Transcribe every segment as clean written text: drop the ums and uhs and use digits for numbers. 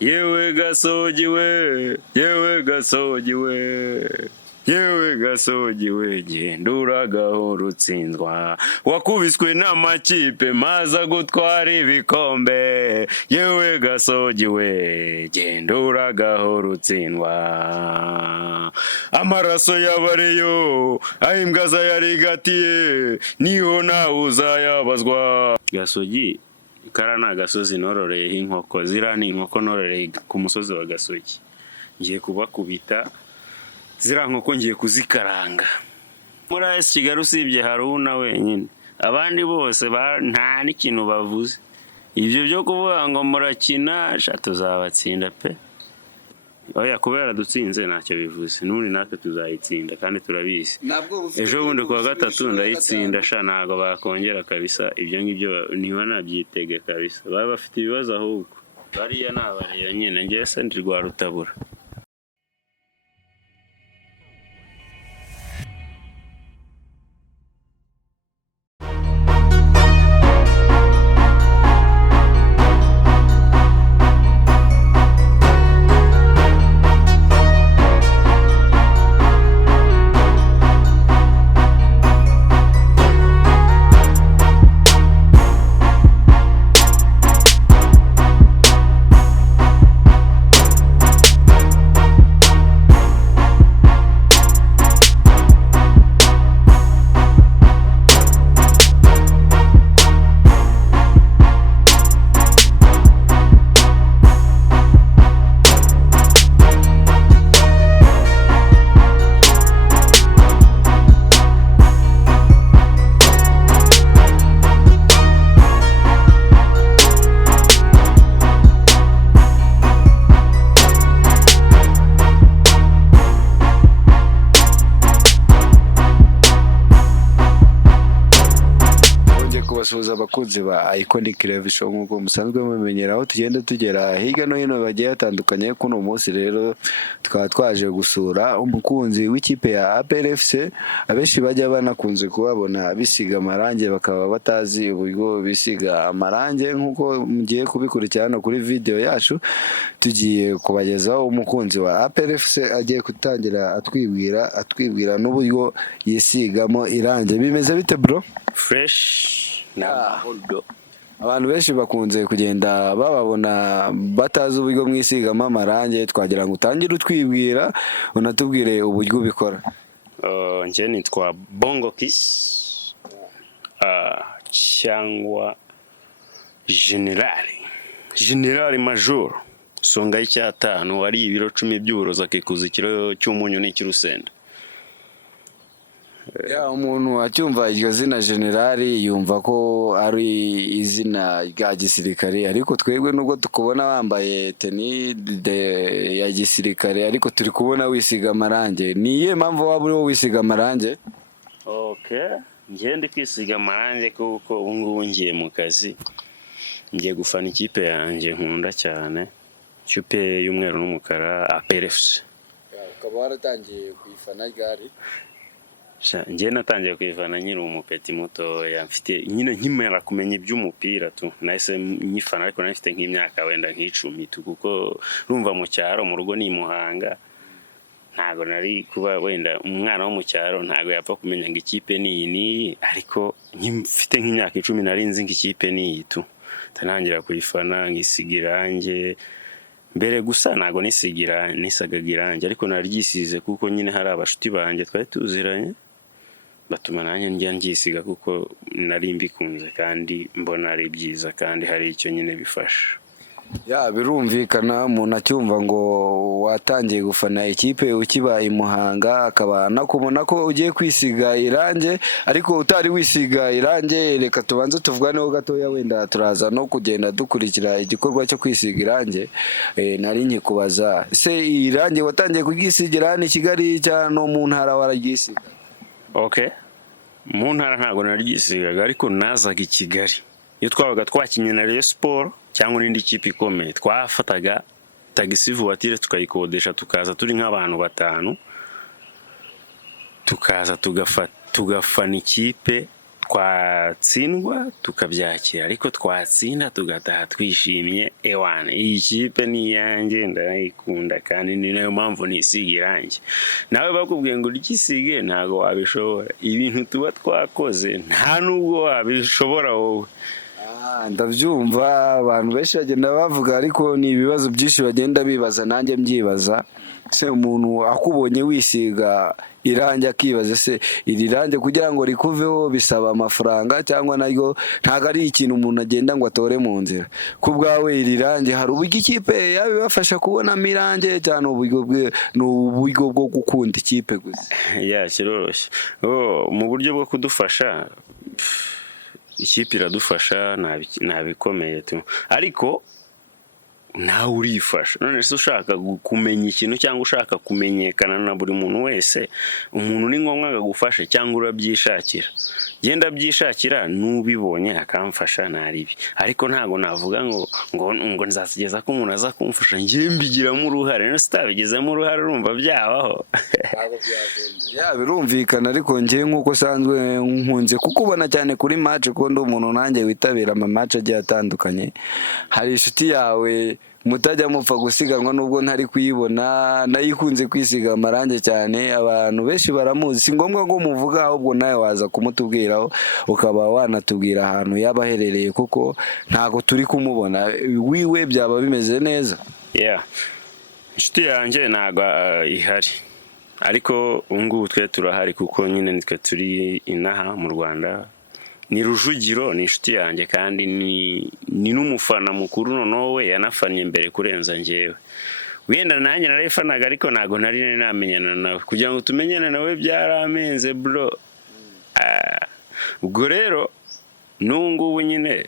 yewe gasogi we, yewe gasogi we, yewe gasogi we, genda uragahora utsindwa, wakubiswe n'amakipe maza gutwara ibikombe, yewe gasogi we, genda uragahora utsindwa, amaraso y'abariyo ahimbwa zayarigatiye, niho nawe uzayabazwa. Gasogi kara ni agasozi nororeyeho inkoko, ziriya ni inkoko nororeye ku musozi wa Gasogi, ngiye kubakubita ziriya nkoko ngiye kuzikaranga. Muri AS Kigali usibye Haruna wenyine, abandi bose nta n'ikintu bavuze. Ibyo byo kuvuga ngo murakina tuzabatsinda pe, oya kubera dutsinze ntacyo bivuze, n'ubundi natwe tuzayitsinda kandi turabizi. Ejo bundi kuwa gatatu ndayitsinda ntago bakongera kabisa, ibyo ngibyo niba nabyitege kabisa, baba bafite ibibazo ahubwo. Bariya ni ABARAYON nyine, njye se ndi rwa rutabura. Kubasuhuza abakunzi ba IKONIC LIVE SHOW nk'uko musanzwe mumenyera, aho tugenda tugera hirya no hino bagiye hatandukanye. Kuno munsi rero tukaba twaje gusura umukunzi w'ikipe ya APRFC. Abenshi bajya banakunze kubabona bisiga amarange, bakaba batazi uburyo bisiga amarange. Nk'uko mugiye kubikurikirana kuri video yacu, tugiye kubagezaho umukunzi wa APRFC agiye gutangira atwibwira n'uburyo yisigamo irange. Bimeze bite bro? Fresh na holdo. Abantu benshi bakunze kugenda bababona batazi uburyo mwisigamo amarange, twagira ngo utangire utwibwira unatubwire uburyo ubikora. Njye nitwa Bongo Kiss, cyangwa General Major songa y'icyatanu, wari ibiro 10 by'uburozi akikuza ikiro cy'umunyu n'ikirusenda. Ya umuntu acyumva iryo zina generali yumva ko ari izina rya gisirikare, ariko twebwe nubwo tukubona wambaye teni ya gisirikare ariko turi kubona wisiga amarange. Ni iyihe mpamvu waba uriho wisiga amarange? Okay, ngiye ndi kwisiga amarange kuko ubu ngubu ngiye mu kazi, ngiye gufana ikipe yanjye nkunda cyane, ikipe y'umweru n'umukara APRFC. Ukaba waratangiye kuyifana ryari? Njye natangiye kwivana nyiri umupeti muto, mfite nyine nkimera kumenya iby'umupira tu, nahise nyifana ariko nafite nk'imyaka wenda nk'icumi tu, kuko rumva mu cyaro mu rugo ni Muhanga, ntago nari kuba wenda umwana wo mu cyaro ntago yapfa kumenya ngo ikipe ni iyi, ariko mfite nk'imyaka 10 nari nzi ngo ikipe ni iyi tu, tanangira kuyifana ngisiga irange. Mbere gusa ntago nisagaga irange, ariko naryisize kuko nyine hari abashuti banjye twari tuziranye batuma nanjye njya ngisiga kuko nari mbikunze kandi mbona ari byiza kandi hari icyo nyine bifasha. Ya birumvikana umuntu acyumva ngo watangiye gufana ikipe ukiba i Muhanga, akaba nakubona ko ugiye kwisiga irange ariko utari wisiga irange. Reka tubanze tuvuganeho gatoya, wenda turaza no kugenda dukurikira igikorwa cyo kwisiga irange. Nari nkikubaza se irange watangiye kugisigira hano i Kigali cyangwa no mu ntara waragisiga? Okay, mu ntara ntago naryisigaga, ariko nazaga i Kigali iyo twabaga twakinye na Rayon Sport cyangwa n'indi kipe ikomeye, twafataga tagisi voiture tukayikodesha, tukaza turi nk'abantu 5, tukaza tugafana ikipe twatsindwa tukabyakira ariko twatsinda tugataha twishimye ewana iyi kipe ni iyanjye ndayikunda kandi ni nayo mpamvu nisiga irangi nawe bakubwiye ngo ryisige ntago wabishobora ibintu tuba twakoze nta nubwo wabishobora wowe. Ndabyumva abantu benshi bagenda bavuga ariko ni ibibazo byinshi bagenda bibaza nanjye mbyibaza se umuntu akubonye wisiga irangi akibaza se iri rangi kugira ngo rikuveho bisaba amafaranga cyangwa naryo ntago ari ikintu umuntu agenda ngo atore mu nzira ku bwawe iri rangi hari uburyo ikipe yabibafasha kubonamo irangi cyane uburyo bwo gukunda ikipe gusa kiroroshye mu buryo bwo kudufasha ikipe iradufasha nabikomeye tu ariko nawe urifasha none se ushaka kumenya ikintu cyangwa ushaka kumenyekana na buri muntu wese umuntu ni ngombwa agufashe cyangwa urabyishakira genda byishakira nubibonye akamfasha naribi ariko ntago navuga ngo nzazigeza ko umuntu aza kumfasha ngiye mbigiramo uruhare no sitabigezemo uruhare urumva byabaho birumvikana ariko ngiye nkuko sanzwe nkunze kukubona cyane kuri match ko ndi umuntu nanjye witabira ama match agiye atandukanye hari inshuti yawe mutajya mupfa gusiganwa nubwo ntari kuyibona nayikunze kwisiga amarange cyane abantu benshi baramuzi si ngombwa ngo muvuga ahubwo nawe waza kumutubwiraho ukaba wanatubwira ahantu yabaherereye kuko ntago turi kumubona wiwe byaba bimeze neza. Inshuti yanjye ntago ihari ariko ubungubu twe turahari kuko nyine nitwe turi inaha mu Rwanda ni Rujugiro ni inshuti yanjye kandi ni n'umufana mukuru noneho we yanafanye mbere kurenza njyewe wenda nanjye narayifanaga ariko ntago nari namenyana nawe kugira ngo tumenyane nawe byaramenze bro ubwo rero n'ubungubu nyine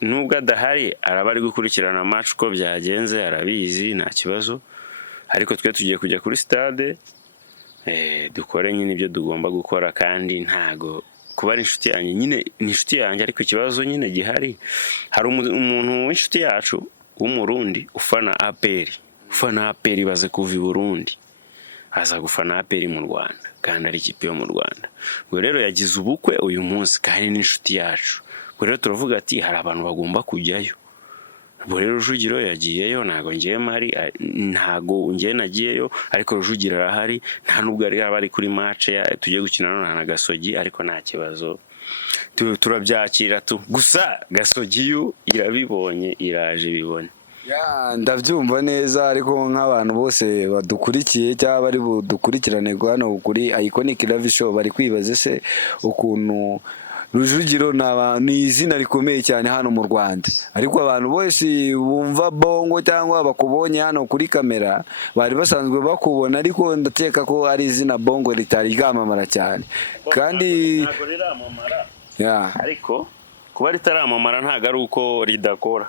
nubwo adahari araba ari gukurikirana match uko byagenze arabizi nta kibazo ariko twe tugiye kujya kuri stade dukore nyine ibyo tugomba gukora kandi ntago kuba ari inshuti yanjye nyine ni inshuti yanjye ariko ikibazo nyine gihari hari umuntu w'inshuti yacu w'umurundi ufana APR baze kuva i Burundi aza gufana APR mu Rwanda kandi ari ikipe yo mu Rwanda ubwo rero yagize ubukwe uyu munsi kandi ni inshuti yacu ubwo rero turavuga ati hari abantu bagomba kujyayo ubwo rero Rujugiro yagiyeyo ntago ngiye mari ntago ngiye nagiyeyo ariko Rujugiro arahari nta nubwo ari kuri match tujye gukina na GASOGI ariko nta kibazo turabyakira tu gusa GASOGI yo irabibonye iraje bibone ndabyumva neza ariko nk'abantu bose badukurikiye cyangwa bari budukurikirane hano kuri IKONIC LIVE SHOW bari kwibaza se ukuntu Rujugiro ni izina rikomeye cyane hano mu Rwanda ariko abantu bose bumva bongo cyangwa bakubonye hano kuri kamera bari basanzwe bakubona ariko ndateka ko ari izina bongo ritari ryamamara cyane kandi ntago riramamara ariko kuba ritaramamara ntago ari uko ridakora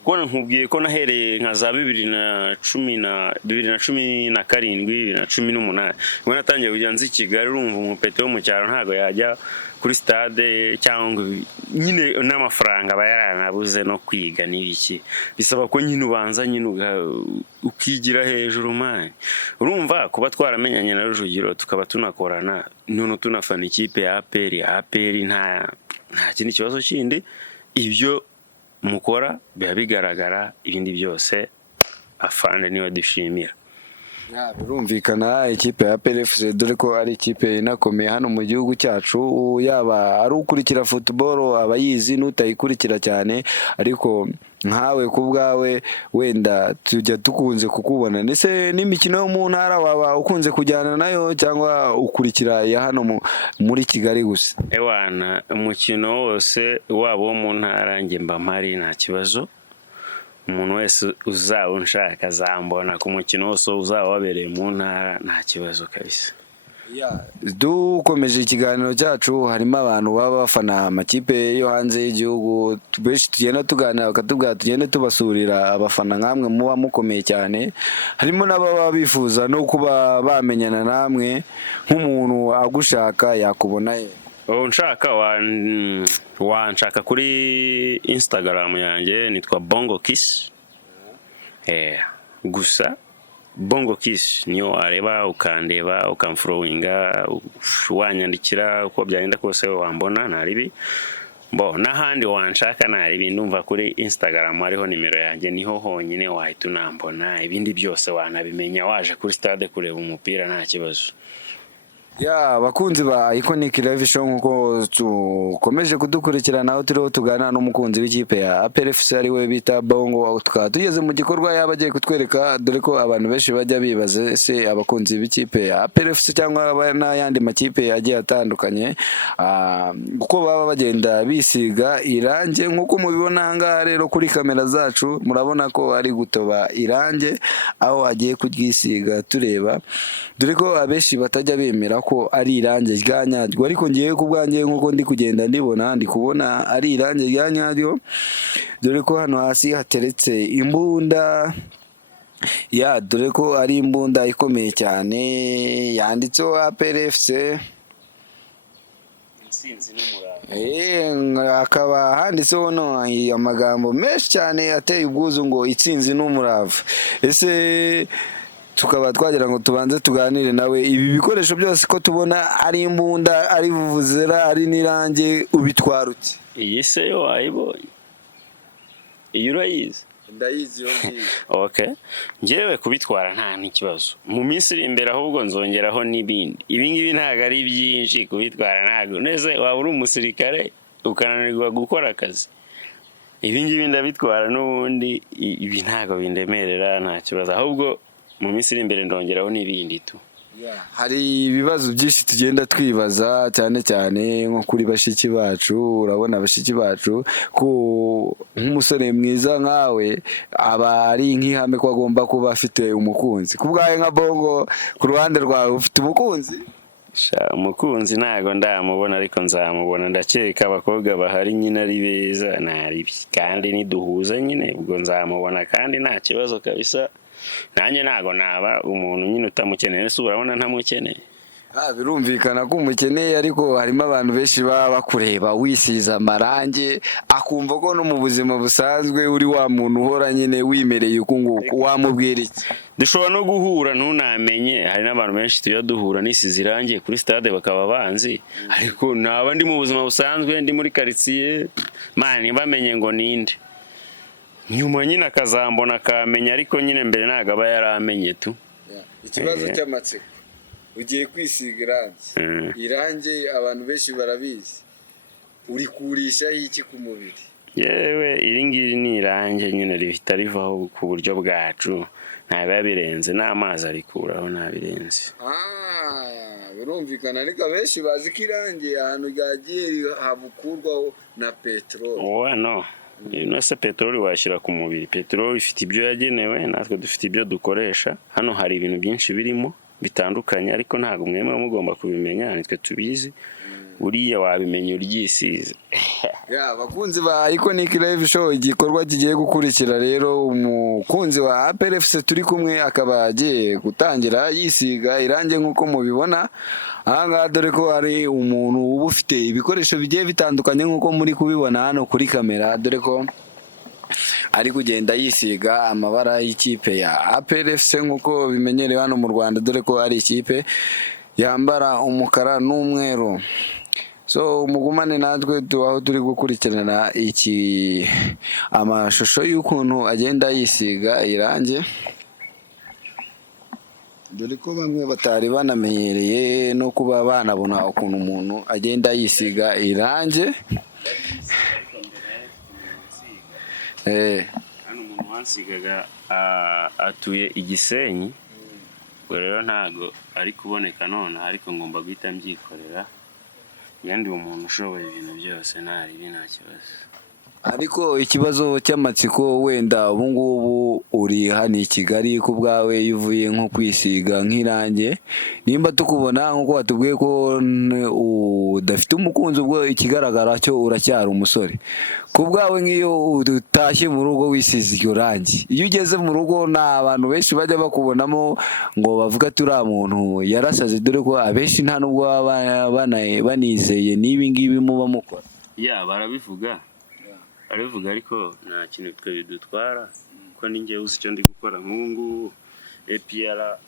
kuko nkubwiye ko nahereye nka za 2010 2017 ngo natangiye kujya nzi Kigali urumva umupete wo mu cyaro ntago yajya kuri stade cyangwa nyine n'amafaranga bayaranabuze no kwiga n'ibiki bisaba ko nyine ubanza nyine ukigira hejuru manye urumva kuba twaramenyanye na Rujugiro tukaba tunakorana none tunafana ikipe ya APR nta kindi kibazo kindi ibyo mukora biba bigaragara ibindi byose afande niwe dushimira. Birumvikana ikipe ya APR dore ko ari ikipe inakomeye hano mu gihugu cyacu yaba ari ukurikira football abayizi n'utayikurikira cyane ariko nkawe ku bwawe wenda tujya tukunze kukubona ndetse n'imikino yo mu ntara waba ukunze kujyana nayo cyangwa ukurikira ya hano muri Kigali gusa ewana umukino wose wabo wo mu ntara nge mba mpari nta kibazo umuntu wese uzaba unshaka azambona ku mukino wose uzaba wabereye mu ntara nta kibazo kabisa. Dukomeje ikiganiro cyacu harimo abantu baba bafana amakipe yo hanze y'igihugu benshi tugenda tuganira bakatubwira tugende tubasurira abafana nkamwe muba mukomeye cyane harimo n'ababa bifuza no kuba bamenyana namwe nk'umuntu agushaka yakubona unshaka wanshaka kuri Instagram yanjye nitwa Bongo Kiss gusa Bongo Kiss niyo wareba ukandeba ukamfollowinga wanyandikira uko byagenda kose wambona naribi n'ahandi wanshaka naribi ndumva kuri Instagram hariho nimero yanjye niho honyine wahita unambona ibindi byose wanabimenya waje kuri stade kureba umupira nta kibazo. Bakunzi ba IKONIC Live Show nkuko tukomeje kudukurikirana aho turiho tugana n'umukunzi w'ikipe ya APRFC ari we bita Bongo, tukaba tugeze mu gikorwa yabagiye kutwereka, dore ko abantu benshi bajya bibaza se abakunzi b'ikipe ya APRFC cyangwa n'ayandi makipe agiye atandukanye uko baba bagenda bisiga irange. Nkuko mubibona ahangaha rero kuri kamera zacu murabona ko ari gutoba irange aho agiye kuryisiga tureba, dore ko abenshi batajya bemera ko ari irange rya nyaryo, ariko ngiye ku bwanjye nkuko ndi kugenda ndi kubona ari irange rya nyaryo, dore ko hano hasi hateretse imbunda dore ko ari imbunda ikomeye cyane yanditseho APRFC akaba handitseho amagambo menshi cyane ateye ubwuzu ngo itsinzi n'umurava. Ese tukaba twagira ngo tubanze tuganire nawe, ibi bikoresho byose ko tubona ari imbunda, ari vuvuzera, ari n'irange, ubitwara uti? Iyi se yo wayibonye? Iyi urayizi? Ndayizi yo ngiyo. Okay. Ngewe kubitwara nta n'ikibazo. Mu minsi iri imbere ahubwo nzongeraho n'ibindi. Ibi ngibi ntago ari byinshi kubitwara ntago. Neze waba uri umusirikare ukananirwa gukora akazi. Ibi ngibi ndabitwara n'ubundi ibi ntago bindemerera nta kibazo. Ahubwo mu minsi iri imbere ndongeraho n'ibindi tu. Hari ibibazo byinshi tugenda twibaza cyane cyane nko kuri bashiki bacu. Urabona bashiki bacu ko nk'umusore mwiza nkawe aba ari nk'ihame ko agomba kuba afite umukunzi. Kubwaye nka Bongo, ku ruhande rwawe ufite umukunzi? Umukunzi ntago ndamubona, ariko nzamubona. Ndakeka abakobwa bahari nyine ari beza naribi, kandi niduhuza nyine ubwo nzamubona kandi nta kibazo kabisa. Nanjye ntago naba umuntu nyine utamukeneye. Ese urabona ntamukeneye? Birumvikana ko umukeneye, ariko harimo abantu benshi baba bakureba wisiza amarange akumva ko no mu buzima busanzwe uri wa muntu uhora nyine wimereye uko nguko. Wamubwira iki? Dushobora no guhura ntunamenye. Hari n'abantu benshi tujya duhura nisize irange kuri stade bakaba banzi, ariko naba ndi mu buzima busanzwe ndi muri quartier ntibamenye ngo ninde. Nyuma nyine akazambona akamenya, ariko nyine mbere ntago aba yaramenye tu. Ikibazo cy'amatsiko, ugiye kwisiga irange. Irange abantu benshi barabizi, urikurisha iki ku mubiri? Yewe iri ngiri ni irange nyine rihita rivaho ku buryo bwacu, ntabiba birenze, n'amazi arikuraho ntabirenze. Birumvikana, ariko benshi bazi ko irange ahantu ryagiye habukurwaho na peteroli. No. Nose peteroli washyira ku mubiri. Peteroli ifite ibyo yagenewe, natwe dufite ibyo dukoresha. Hano hari ibintu byinshi birimo bitandukanye, ariko ntago mwemwe mugomba kubimenya, nitwe tubizi. Uriya wabimenya uryisize. Bakunzi ba IKONIC Live Show, igikorwa kigiye gukurikira rero, umukunzi wa APRFC turi kumwe akaba agiye gutangira yisiga irange nkuko mubibona ahangaha, dore ko ari umuntu uba ufite ibikoresho bigiye bitandukanye nkuko muri kubibona hano kuri kamera, dore ko ari kugenda yisiga amabara y'ikipe ya APRFC nkuko bimenyerewe hano mu Rwanda, dore ko ari ikipe yambara umukara n'umweru. So mugumane natwe aho turi gukurikirana amashusho y'ukuntu agenda yisiga irange, dore ko bamwe batari banamenyereye no kuba banabona ukuntu umuntu agenda yisiga irange. Hano umuntu wansigaga atuye Igisenyi, rero ntago ari kuboneka none, ariko ngomba guhita mbyikorera. Yandi umuntu ushoboye ibintu byose nta kibazo. Ariko ikibazo cy'amatsiko, wenda ubu ngubu uri hano i Kigali ku bwawe, uvuye nko kwisiga nk'irange, nimba tukubona nkuko watubwiye ko udafite umukunzi, ubwo ikigaragara cyo uracyari umusore. Ku bwawe nk'iyo utashye mu rugo wisize iryo range, iyo ugeze mu rugo nta abantu benshi bajya bakubonamo ngo bavuga ati uriya muntu yarasaze, dore ko abenshi nta nubwo baba banizeye n'ibi ngibi muba mukora? Barabivuga, ariko nta kintu twe bidutwara, kuko ninjye uzi icyo ndi gukora. Nk'ubu ngubu APR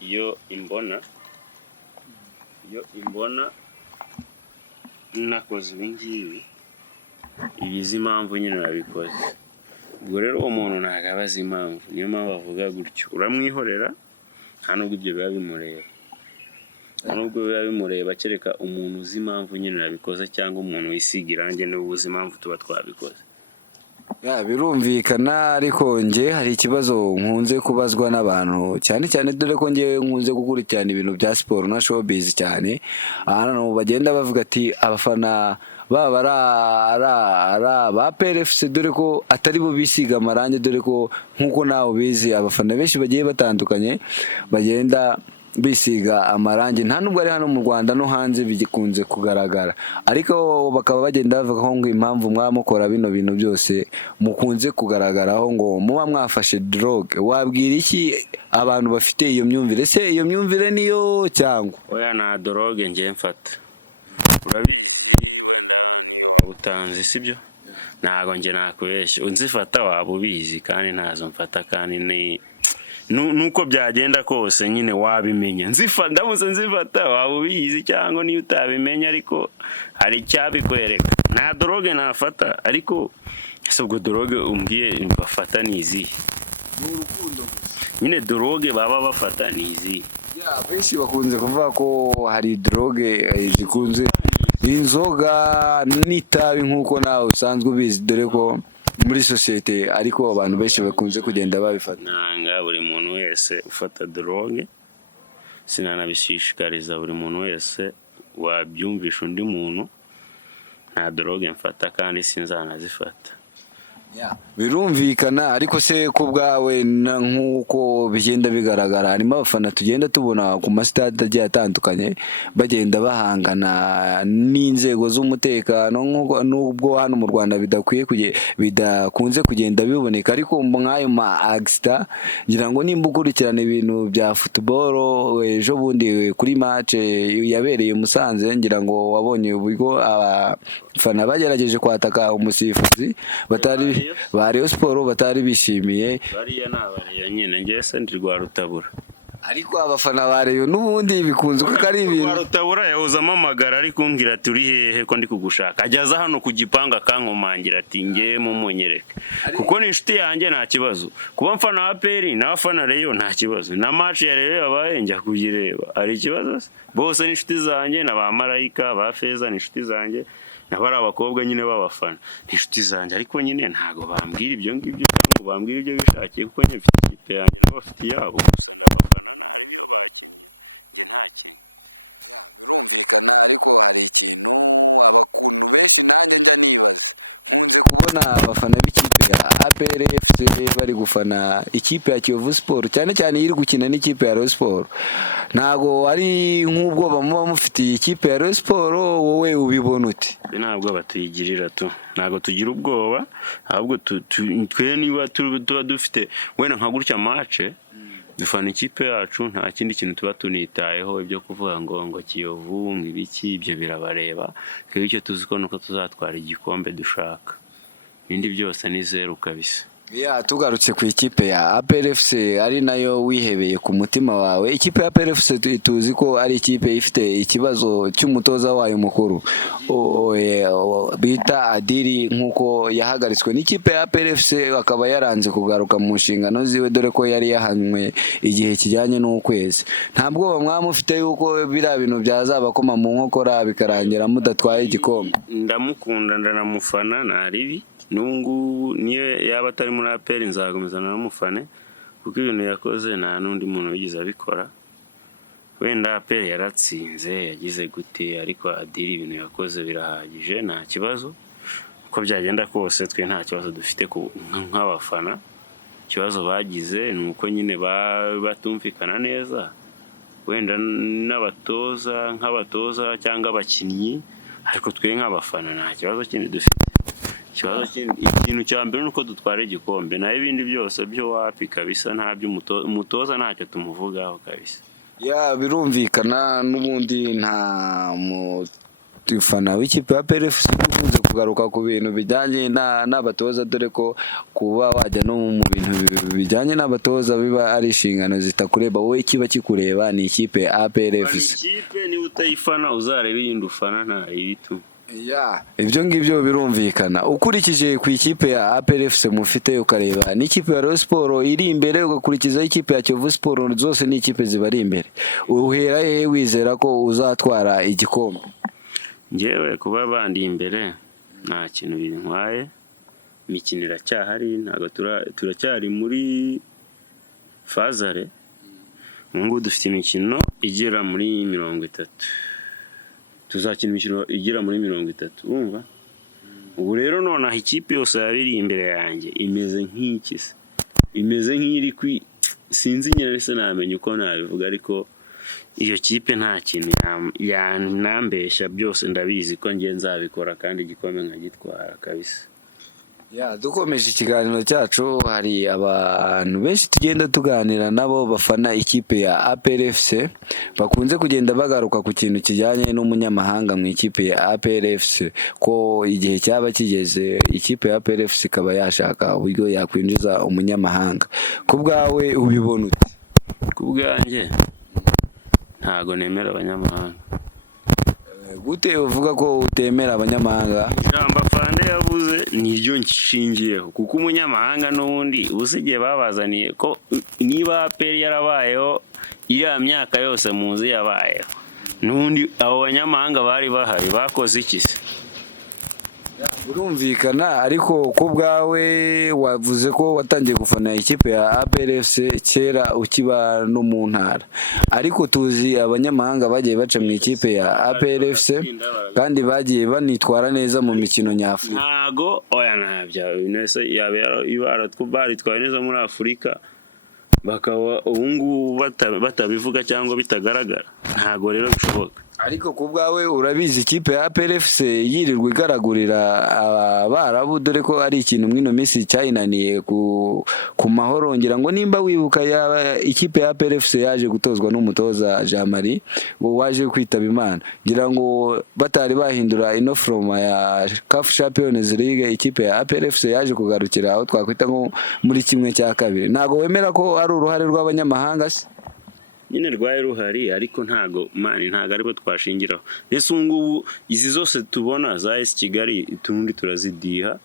iyo imbona nakoze ibi ngibi ibizi impamvu nyine nabikoze. Ubwo rero uwo muntu ntabwo aba azi impamvu, niyo mpamvu avuga gutyo. Uramwihorera nta nubwo ibyo biba bimureba, nta nubwo biba bimureba, kereka umuntu uzi impamvu nyine nabikoze cyangwa umuntu wisiga irangi niwe uzi impamvu tuba twabikoze. Birumvikana, ariko njye hari ikibazo nkunze kubazwa n'abantu cyane cyane, dore ko njye nkunze gukurikirana ibintu bya siporo na showbiz cyane. Ahantu bagenda bavuga ati abafana baba ari aba PRFC, dore ko atari bo bisiga amarangi, dore ko nk'uko nawe ubizi abafana benshi bagiye batandukanye bagenda bisiga amarangi, nta nubwo ari hano mu Rwanda no hanze bikunze kugaragara, ariko bakaba bagenda bavuga ngo impamvu mwamukora bino bintu byose mukunze kugaragaraho ngo muba mwafashe drogue. Wabwira iki abantu bafite iyo myumvire? Se iyo myumvire niyo cyangwa? Oya, nta drogue ngiye mfata, urabizi utanzi sibyo? Ntago nge nakubeshya, unzifata waba ubizi kandi ntazo mfata, kandi ni nuko byagenda kose nyine wabimenya. Ndamutse nzifata waba ubizi cyangwa niyo utabimenya, ariko hari icyabikwereka. Nta drogue nafata, ariko ese ubwo drogue umbwiye bafata ni izihe? N'urukundo nyine drogue baba bafata ni izihe? Benshi bakunze kuvuga ko hari drogue zikunze inzoga n'itabi nk'uko nawe usanzwe ubizi, dore ko muri sosiyete ariko abantu benshi bakunze kugenda babifata. Nanga buri muntu wese ufata drogue, sinanabishishikariza buri muntu wese wabyumvisha undi muntu. Nta drogue mfata kandi sinzanazifata. Birumvikana, ariko se ku bwawe nk'uko bigenda bigaragara, harimo abafana tugenda tubona ku masitade agiye atandukanye bagenda bahangana n'inzego z'umutekano, nubwo hano mu Rwanda bidakunze kugenda biboneka, ariko nk'ayo ma accident, ngira ngo nimba ukurikirana ibintu bya football, ejo bundi kuri match yabereye Musanze, ngira ngo wabonye uburyo abafana bagerageje kwataka umusifuzi ba Rayon Sport batari bishimiye. Bariya ni ABARAYON nyine, njye se ndi rwa Rutabura, ariko abafana ba Rayon n'ubundi bikunze ko ari ibintu. Rwa Rutabura yahozamo amagara ari kumbwira ati uri hehe ko ndi kugushaka, ajyaza hano ku gipanga kankomangira ati ngiye mumunyereke, kuko ni inshuti yanjye nta kibazo. Kuba mfana APR n'abafana Rayon nta kibazo, na match ya Rayon yabaye njya kuyireba, ari ikibazo se? Bose ni inshuti zanjye, na ba Marayika ba Feza ni inshuti zanjye, nabari abakobwa nyine b'abafana ni inshuti zanjye, ariko nyine ntago bambwira ibyo ngibyo ngo bambwira ibyo bishakiye, kuko nyine mfite ikipe yanjye bafite yabo. Kubona abafana b'ikipe ya APRFC bari gufana ikipe ya Kiyovu Sport, cyane cyane iri gukina n'ikipe ya Rayon Sport, ntago ari nk'ubwoba muba mufitiye ikipe ya Rayon Sport? Wowe ubibona ute? Ntabwo batuyigirira ntago tugira ubwoba, ahubwo twe niba tuba dufite wenda nka gutya match dufana ikipe yacu, nta kindi kintu tuba tunitayeho, ibyo kuvuga ngo Kiyovu nk'ibiki, ibyo birabareba. Twebwe icyo tuzi ko nuko tuzatwara igikombe dushaka, ibindi byose ni zeru kabisa. Tugarutse ku ikipe ya APRFC ari nayo wihebeye ku mutima wawe, ikipe ya APRFC tuzi ko ari ikipe ifite ikibazo cy'umutoza wayo mukuru bita Adiri, nk'uko yahagaritswe n'ikipe ya APRFC akaba yaranze kugaruka mu nshingano ziwe, dore ko yari yahanwe igihe kijyanye n'ukwezi. Nta bwoba mwamufite yuko biriya bintu byazabakoma mu nkokora bikarangira mudatwaye igikombe? Ndamukunda, ndanamufana, nta ribi nungu, niyo yaba atari muri APR nzakomeza namufane, kuko ibintu yakoze nta n'undi muntu wigize abikora. Wenda APR yaratsinze yagize gute, ariko Adiri ibintu yakoze birahagije, nta kibazo. Uko byagenda kose twe nta kibazo dufite nk'abafana. Ikibazo bagize ni uko nyine batumvikana neza, wenda nk'abatoza cyangwa abakinnyi, ariko twe nk'abafana nta kibazo kindi dufite. Ikintu cya mbere nuko dutwara igikombe, naho ibindi byose byo wapi kabisa, ntabyo umutoza ntacyo tumuvugaho kabisa. Birumvikana, n'ubundi nta umufana w'ikipe ya PRFC ukunze kugaruka ku bintu bijyanye n'abatoza, dore ko kuba wajya no mu bintu bijyanye n'abatoza biba ari inshingano zitakureba wowe, ikiba kikureba ni ikipe ya PRFC. Ikipe niba utayifana uzareba iyindi ufana nta ibitu. Ibyo ngibyo birumvikana. Ukurikije ku ikipe ya PRFC mufite ukareba n'ikipe ya Rayon Sport iri imbere, ugakurikizaho ikipe ya Kiyovu Sport, zose ni ikipe zibari imbere, uhera he wizera ko uzatwara igikombe? Njyewe kuba bandi imbere nta kintu bintwaye, imikino iracyahari, ntabwo turacyari muri fazare. Ngo dufite imikino igera muri 30, tuzakina imikino igera muri 30, urumva. Ubu rero nonaha ikipe yose yabiri imbere yanjye imeze nk'iki se, imeze nk'iri sinzi nyine se namenye uko nabivuga, ariko iyo kipe nta kintu yanambeshya, byose ndabizi ko ngiye nzabikora kandi igikombe nkagitwara kabisa. Dukomeje ikiganiro cyacu, hari abantu benshi tugenda tuganira nabo bafana ikipe ya PRFC, bakunze kugenda bagaruka ku kintu kijyanye n'umunyamahanga mu ikipe ya PRFC, ko igihe cyaba kigeze ikipe ya PRFC ikaba yashaka uburyo yakwinjiza umunyamahanga. Ku bwawe ubibona ute? Ku bwanjye ntago nemera abanyamahanga. Gute uvuga ko utemera abanyamahanga? Ijambo afande yavuze niryo nshingiyeho, kuko umunyamahanga n'ubundi ubusigiye babazaniye ko niba APR yarabayeho iriya myaka yose muzi yabayeho, n'ubundi abo banyamahanga bari bahari bakoze iki se? Birumvikana, ariko ku bwawe wavuze ko watangiye gufana ikipe ya PRFC kera ukiba no mu ntara, ariko tuzi abanyamahanga bagiye baca mu ikipe ya PRFC kandi bagiye banitwara neza mu mikino nyafurika. Ntago ntabya binese baritwaye neza muri Afurika, bakaba ubungubu batabivuga cyangwa bitagaragara, ntago rero bishoboka. Ariko ku bwawe urabizi ikipe ya PRFC yirirwa igaragurira abarabu, dore ko ari ikintu mwino minsi cyayinaniye ku mahoro. Ngira ngo nimba wibuka ikipe ya PRFC yaje gutozwa n'umutoza Jean Marie waje kwitaba Imana, ngira ngo batari bahindura ino foroma ya CAF Champions League, ikipe ya PRFC yaje kugarukira aho twakwita nko muri kimwe cya kabiri. Ntago wemera ko ari uruhare rw'abanyamahanga se? Nyine rwaye ruhari, ariko ntago aribo twashingiraho. Nese ngubu izi zose tubona za Kigali turundi turazidiha,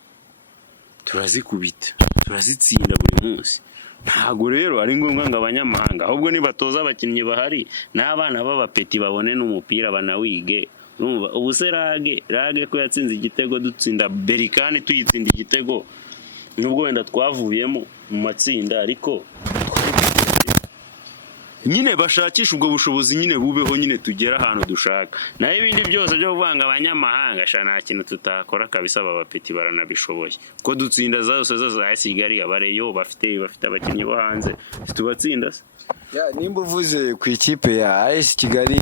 turazikubita, turazitsinda buri munsi. Ntago rero ari ngombwa ngo abanyamahanga, ahubwo nibatoza abakinnyi bahari n'abana b'abapeti babone n'umupira banawige. Urumva ubu se rage ko yatsinze igitego dutsinda Berikani tuyitsinda igitego, nubwo wenda twavuyemo mu matsinda, ariko nyine bashakisha ubwo bushobozi nyine bubeho, nyine tugera ahantu dushaka. Naho ibindi byose byo kuvanga abanyamahanga nta kintu tutakora kabisa. Abapeti baranabishoboye ko dutsinda zose za Kigali, Bariya bafite abakinnyi bo hanze tubatsinda se. Nimba uvuze ku ikipe ya AS Kigali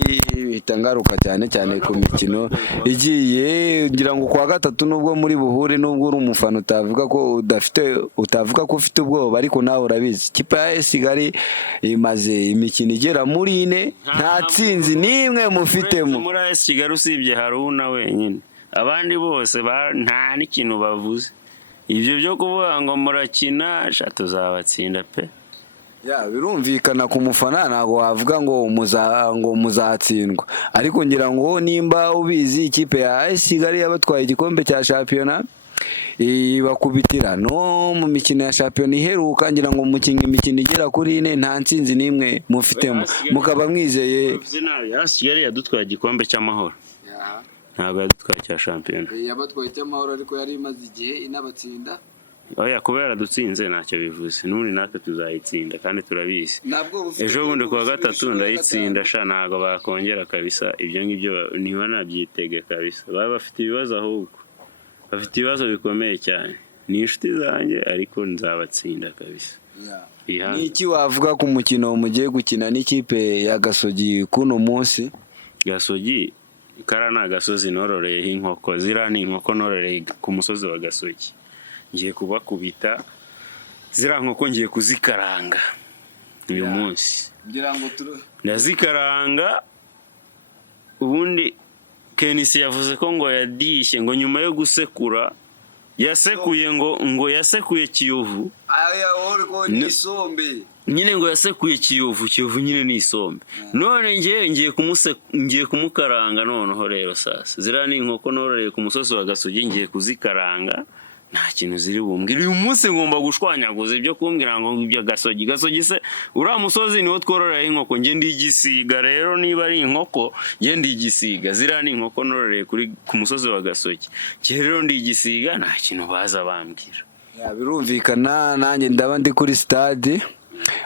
itangaruka cyane ku mikino igiye, ngira ngo kwa gatatu nubwo muri buhure, nubwo uri umufana utavuga ko ufite ubwoba, ariko nawe urabizi ikipe ya AS Kigali imaze imikino igera muri 4 nta tsinzi nimwe mufitemo. Muri AS Kigali usibye Haruna wenyine, abandi bose nta n'ikintu bavuze. Ibyo byo kuvuga ngo murakina tuzabatsinda pe. Birumvikana ku mufana ntago wavuga ngo muzatsindwa, ariko ngira ngo nimba ubizi ikipe ya AS Kigali yabatwaye igikombe cya shampiyona, bakubitira no mu mikino ya shampiyona iheruka, ngira ngo imikino igera kuri 4 nta ntsinzi nimwe mufitemo, mukaba mwizeye. AS Kigali yadutwaye igikombe cy'amahoro, ntabwo yadutwaye cya shampiyona. Yabatwaye cy'amahoro, ariko yari imaze igihe inabatsinda. Kubera dutsinze ntacyo bivuze, n'ubundi natwe tuzayitsinda kandi turabizi. Ejo bundi kuwa gatatu ndayitsinda ntago bakongera kabisa. Ibyo ngibyo niba nabyitege kabisa. Baba bafite ibibazo, ahubwo bafite ibibazo bikomeye cyane. Ni inshuti zanjye ariko nzabatsinda kabisa. Ni iki wavuga ku mukino mugiye gukina n'ikipe ya Gasogi kuno munsi? Gasogi ni agasozi nororeyeho inkoko, ni inkoko nororeye ku musozi wa Gasogi. Ngiye kubakubita zira nkoko, ngiye kuzikaranga uyu munsi. Ndazikaranga, ubundi Kenisi yavuze ko ngo yadishye ngo nyuma yo gusekura yasekuye ngo yasekuye Kiyovu. Aya oriko ni isombe. Nyine ngo yasekuye Kiyovu nyine ni isombe. None ngiye kumukaranga noneho rero sasa. Zira ni inkoko nororeye ku musozi wa Gasogi ngiye kuzikaranga. Nta kintu ziri bumbwira. Uyu munsi ngomba gushwanyaguza ibyo kumbwira ngo ibyo Gasogi se uriya musozi niwo twororeye inkoko nge ndi igisiga rero niba ari inkoko nge ndi igisiga. Zira ni inkoko nororeye ku musozi wa Gasogi. Nge rero ndi igisiga nta kintu baza bambwira. Ya birumvikana nanjye ndaba ndi kuri stade.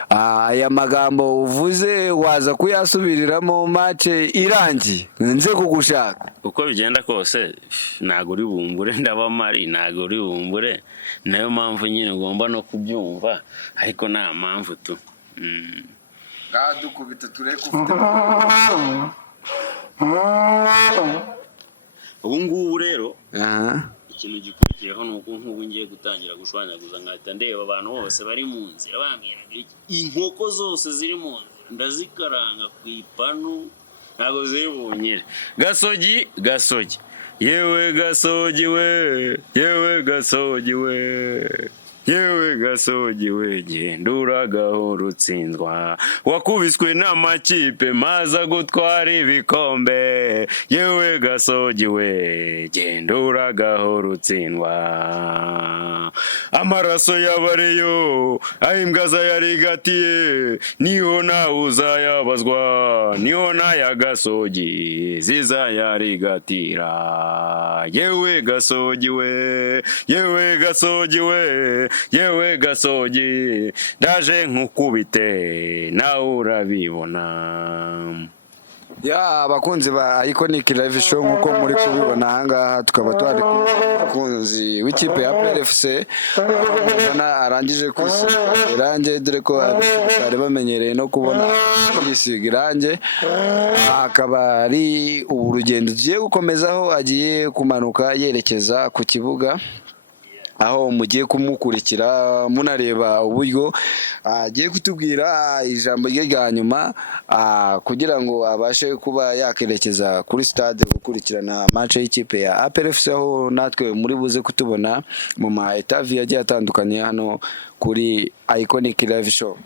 Aya magambo uvuze waza kuyasubiriramo match irangi nze kugushaka uko bigenda kose ntago uri bumbure ndabamari ntago uri bumbure nayo mpamvu nyine ugomba no kubyumva ariko nta mpamvu tu dukubita tureke ufite ubu ngubu rero ikintu gikurikiyeho nuko nk'ubu ngiye gutangira gushwanyaguza nkahita ndeba abantu bose bari mu nzira bambwira inkoko zose ziri mu nzira ndazikaranga ku ipanu ntago ziri bunyire. Gasogi yewe Gasogi we yewe Gasogi we yewe Gasogi we genda uragahora utsindwa wakubiswe n'amakipe maza gutwara ibikombe yewe Gasogi we genda uragahora utsindwa amaraso y'abariyo ayimbwa zayarigatiye niho nawe uzayabazwa niho n'aya Gasogi zizayarigatira yewe Gasogi we yewe Gasogi we yewe Gasogi ndaje nkukubite nawe urabibona. Ya abakunzi ba IKONIC LIVE SHOW nkuko muri kubibona ahangaha tukaba twari kunzi w'ikipe ya ABARAYON arangije kwisiga irange dore ko bari bamenyereye no kubona kwisiga irange akaba ari urugendo tugiye gukomezaho agiye kumanuka yerekeza ku kibuga aho mugiye kumukurikira munareba uburyo agiye kutubwira ijambo rye rya nyuma kugira ngo abashe kuba yakerekeza kuri stade gukurikirana match y'ikipe ya ABARAYON aho natwe muri buze kutubona mu ma etavi yagiye atandukanye hano kuri IKONIC LIVE SHOW.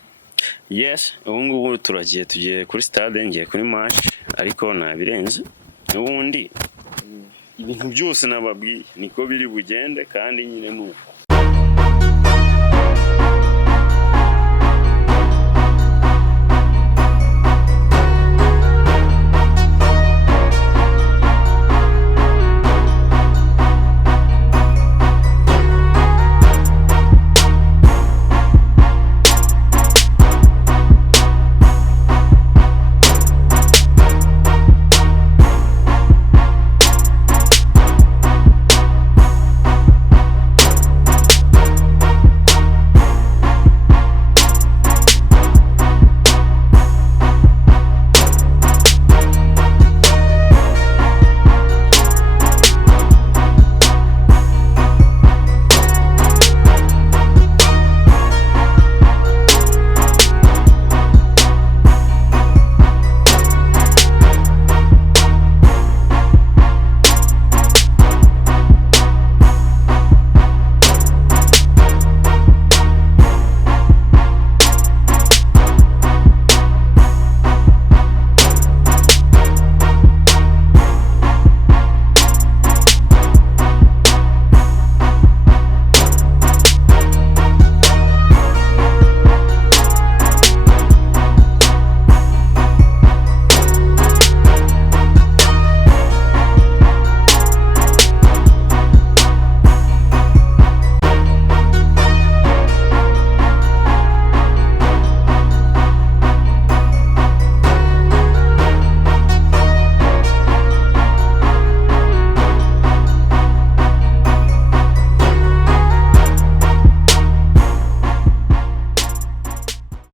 Yes, ubu ngubu tugiye kuri stade ngiye kuri match ariko nabirenze ubundi ibintu byose nababwiye niko biri bugende kandi nyine nuko